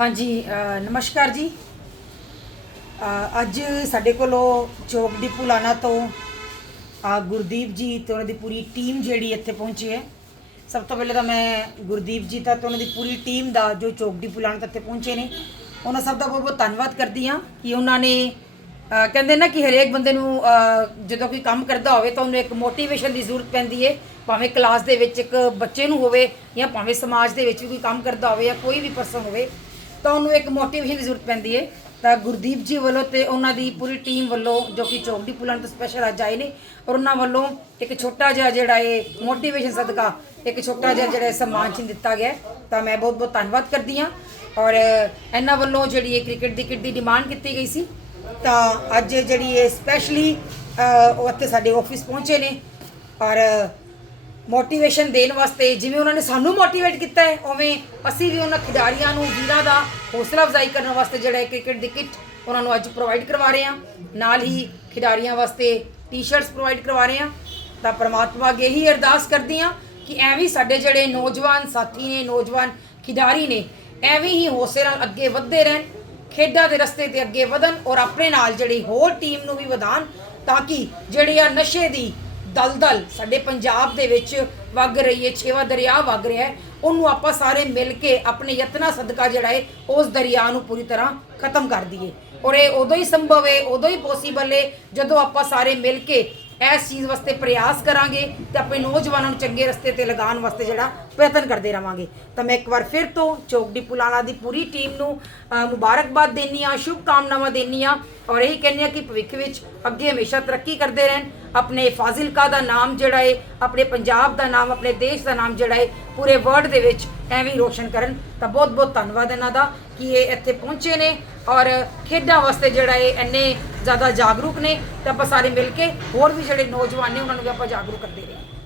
ਹਾਂਜੀ ਨਮਸਕਾਰ ਜੀ। ਅੱਜ ਸਾਡੇ ਕੋਲੋਂ ਚੌਕ ਡਿਪੂ ਲਾਣਾ ਤੋਂ ਗੁਰਦੀਪ ਜੀ ਤੇ ਉਹਨਾਂ ਦੀ ਪੂਰੀ ਟੀਮ ਜਿਹੜੀ ਇੱਥੇ ਪਹੁੰਚੀ ਹੈ। ਸਭ ਤੋਂ ਪਹਿਲੇ ਤਾਂ ਮੈਂ ਗੁਰਦੀਪ ਜੀ ਦਾ ਤੇ ਉਹਨਾਂ ਦੀ ਪੂਰੀ ਟੀਮ ਦਾ ਜੋ ਚੌਕ ਡਿਪੂ ਲਾਣਾ ਤੱਕ ਪਹੁੰਚੇ ਨੇ, ਉਹਨਾਂ ਸਭ ਦਾ ਬਹੁਤ ਬਹੁਤ ਧੰਨਵਾਦ ਕਰਦੀ ਹਾਂ ਕਿ ਉਹਨਾਂ ਨੇ ਅ, ਕਹਿੰਦੇ ਨਾ ਕਿ ਹਰੇਕ ਬੰਦੇ ਨੂੰ ਅ, ਜਦੋਂ ਕੋਈ ਕੰਮ ਕਰਦਾ ਹੋਵੇ ਤਾਂ ਉਹਨੂੰ ਇੱਕ ਮੋਟੀਵੇਸ਼ਨ ਦੀ ਜ਼ਰੂਰਤ ਪੈਂਦੀ ਹੈ ਭਾਵੇਂ ਕਲਾਸ ਦੇ ਵਿੱਚ ਇੱਕ ਬੱਚੇ ਨੂੰ ਹੋਵੇ ਜਾਂ ਭਾਵੇਂ ਸਮਾਜ ਦੇ ਵਿੱਚ ਵੀ ਕੋਈ ਕੰਮ ਕਰਦਾ ਹੋਵੇ ਜਾਂ ਕੋਈ ਵੀ ਪਰਸਨ ਹੋਵੇ ਤਾਂ ਉਹਨੂੰ ਇੱਕ ਮੋਟੀਵੇਸ਼ਨ ਦੀ ਜ਼ਰੂਰਤ ਪੈਂਦੀ ਹੈ ਤਾਂ ਗੁਰਦੀਪ ਜੀ ਵੱਲੋਂ ਤੇ ਉਹਨਾਂ ਦੀ ਪੂਰੀ ਟੀਮ ਵੱਲੋਂ ਜੋ ਕਿ ਚੌਕਡੀ ਪੁਲਣ ਤੋਂ ਸਪੈਸ਼ਲ ਅੱਜ ਆਏ ਨੇ ਔਰ ਉਹਨਾਂ ਵੱਲੋਂ ਇੱਕ ਛੋਟਾ ਜਿਹਾ ਜਿਹੜਾ ਇਹ ਮੋਟੀਵੇਸ਼ਨ ਸਦਕਾ ਇੱਕ ਛੋਟਾ ਜਿਹਾ ਜਿਹੜਾ ਇਹ ਸਨਮਾਨ ਚਿੰਨ ਦਿੱਤਾ ਗਿਆ। ਹੈ। ਤਾਂ ਮੈਂ ਬਹੁਤ ਬਹੁਤ ਧੰਨਵਾਦ ਕਰਦੀ ਹਾਂ ਔਰ ਇਹਨਾਂ ਵੱਲੋਂ ਜਿਹੜੀ ਇਹ ਕ੍ਰਿਕਟ ਦੀ ਕਿੱਟ ਦੀ ਡਿਮਾਂਡ ਕੀਤੀ ਗਈ ਸੀ। ਤਾਂ ਅੱਜ ਜਿਹੜੀ ਇਹ ਸਪੈਸ਼ਲੀ ਉੱਥੇ ਸਾਡੇ ਆਫਿਸ ਪਹੁੰਚੇ ਨੇ। ਔਰ ਮੋਟੀਵੇਸ਼ਨ ਦੇਣ ਵਾਸਤੇ ਜਿਵੇਂ ਉਹਨਾਂ ਨੇ ਸਾਨੂੰ ਮੋਟੀਵੇਟ ਕੀਤਾ ਹੈ, ਉਵੇਂ ਅਸੀਂ ਵੀ ਉਹਨਾਂ ਖਿਡਾਰੀਆਂ ਨੂੰ, ਵੀਰਾਂ ਦਾ ਹੌਸਲਾ ਅਫਜ਼ਾਈ ਕਰਨ ਵਾਸਤੇ ਜਿਹੜਾ ਕ੍ਰਿਕਟ ਦੀ ਕਿੱਟ ਉਹਨਾਂ ਨੂੰ ਅੱਜ ਪ੍ਰੋਵਾਈਡ ਕਰਵਾ ਰਹੇ ਹਾਂ। ਨਾਲ ਹੀ ਖਿਡਾਰੀਆਂ ਵਾਸਤੇ ਟੀ-ਸ਼ਰਟਸ ਪ੍ਰੋਵਾਈਡ ਕਰਵਾ ਰਹੇ ਹਾਂ। ਤਾਂ ਪ੍ਰਮਾਤਮਾ ਅੱਗੇ ਇਹੀ ਅਰਦਾਸ ਕਰਦੀ ਹਾਂ ਕਿ ਐਵੇਂ ਸਾਡੇ ਜਿਹੜੇ ਨੌਜਵਾਨ ਸਾਥੀ ਨੇ, ਨੌਜਵਾਨ ਖਿਡਾਰੀ ਨੇ, ਐਵੇਂ ਹੀ ਹੌਸਲੇ ਨਾਲ ਅੱਗੇ ਵਧਦੇ ਰਹਿਣ। ਖੇਡਾਂ ਦੇ ਰਸਤੇ ਤੇ ਅੱਗੇ ਵਧਣ ਔਰ ਆਪਣੇ ਨਾਲ ਜਿਹੜੀ ਹੋਰ ਟੀਮ ਨੂੰ ਵੀ ਵਧਾਣ ਤਾਂ ਕਿ ਜਿਹੜੀ ਆ ਨਸ਼ੇ ਦੀ ਦਲਦਲ ਸਾਡੇ ਪੰਜਾਬ ਦੇ ਵਿੱਚ ਵਗ ਰਹੀ ਹੈ, ਛੇਵਾ ਦਰਿਆ ਵਗ ਰਿਹਾ ਹੈ, ਉਹਨੂੰ ਆਪਾਂ ਸਾਰੇ ਮਿਲ ਕੇ ਆਪਣੇ ਯਤਨਾਂ ਸਦਕਾ ਜਿਹੜਾ ਹੈ, ਉਸ ਦਰਿਆ ਨੂੰ ਪੂਰੀ ਤਰ੍ਹਾਂ ਖਤਮ ਕਰ ਦਈਏ। ਔਰ ਇਹ ਉਦੋਂ ਹੀ ਸੰਭਵ ਹੈ, ਉਦੋਂ ਹੀ ਪੋਸੀਬਲ ਹੈ, ਜਦੋਂ ਆਪਾਂ ਸਾਰੇ ਮਿਲ ਕੇ ਇਸ ਚੀਜ਼ ਵਾਸਤੇ ਪ੍ਰਯਾਸ ਕਰਾਂਗੇ ਤੇ ਆਪਣੇ ਨੌਜਵਾਨਾਂ ਨੂੰ ਚੰਗੇ ਰਸਤੇ ਤੇ ਲਗਾਉਣ ਵਾਸਤੇ ਜਿਹੜਾ ਪ੍ਰਯਤਨ ਕਰਦੇ ਰਵਾਂਗੇ। ਤਾਂ ਮੈਂ ਇੱਕ ਵਾਰ ਫਿਰ ਤੋਂ ਚੌਕਡੀ ਪੁਲਾਣਾ ਦੀ ਪੂਰੀ ਟੀਮ ਨੂੰ ਮੁਬਾਰਕਬਾਦ ਦੇਣੀ ਆ ਸ਼ੁਭ ਕਾਮਨਾਵਾਂ ਦੇਣੀ ਆ ਔਰ ਇਹੀ ਕਹਿੰਦੀ ਆ ਕਿ ਭਵਿੱਖ ਵਿੱਚ ਅੱਗੇ ਹਮੇਸ਼ਾ ਤਰੱਕੀ ਕਰਦੇ ਰਹਿਣ। ਆਪਣੇ ਫਾਜ਼ਿਲਕਾ ਦਾ ਨਾਮ ਜਿਹੜਾ ਹੈ ਆਪਣੇ ਪੰਜਾਬ ਦਾ ਨਾਮ, ਆਪਣੇ ਦੇਸ਼ ਦਾ ਨਾਮ ਜਿਹੜਾ ਹੈ ਪੂਰੇ ਵਰਲਡ ਦੇ ਵਿੱਚ ਐਵੇਂ ਰੋਸ਼ਨ ਕਰਨ। ਤਾਂ ਬਹੁਤ ਬਹੁਤ ਧੰਨਵਾਦ ਇਹਨਾਂ ਦਾ ਕਿ ਇਹ ਇੱਥੇ ਪਹੁੰਚੇ ਨੇ ਔਰ ਖੇਡਾਂ ਵਾਸਤੇ ਜਿਹੜਾ ਇਹ ਇੰਨੇ ਜ਼ਿਆਦਾ ਜਾਗਰੂਕ ਨੇ। ਤੇ ਆਪਾਂ ਸਾਰੇ ਮਿਲ ਕੇ ਹੋਰ ਵੀ ਜਿਹੜੇ ਨੌਜਵਾਨ ਨੇ, ਉਹਨਾਂ ਨੂੰ ਵੀ ਆਪਾਂ ਜਾਗਰੂਕ ਕਰਦੇ ਰਹੀਏ।